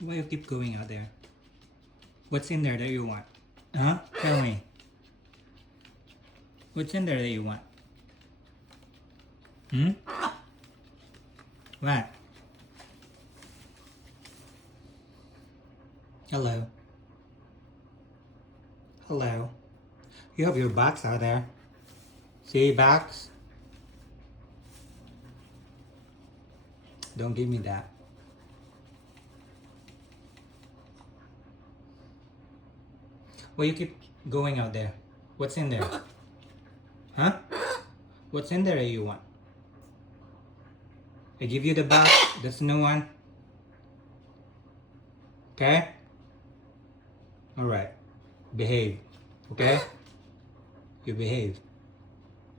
Why you keep going out there? What's in there that you want? Huh? Tell me. What's in there that you want? Hmm? What? Hello. Hello. You have your box out there. See, box? Don't give me that. Why you keep going out there? What's in there? Huh? What's in there that you want? I give you the box. That's the new one. Okay? Alright. Behave. Okay? You behave.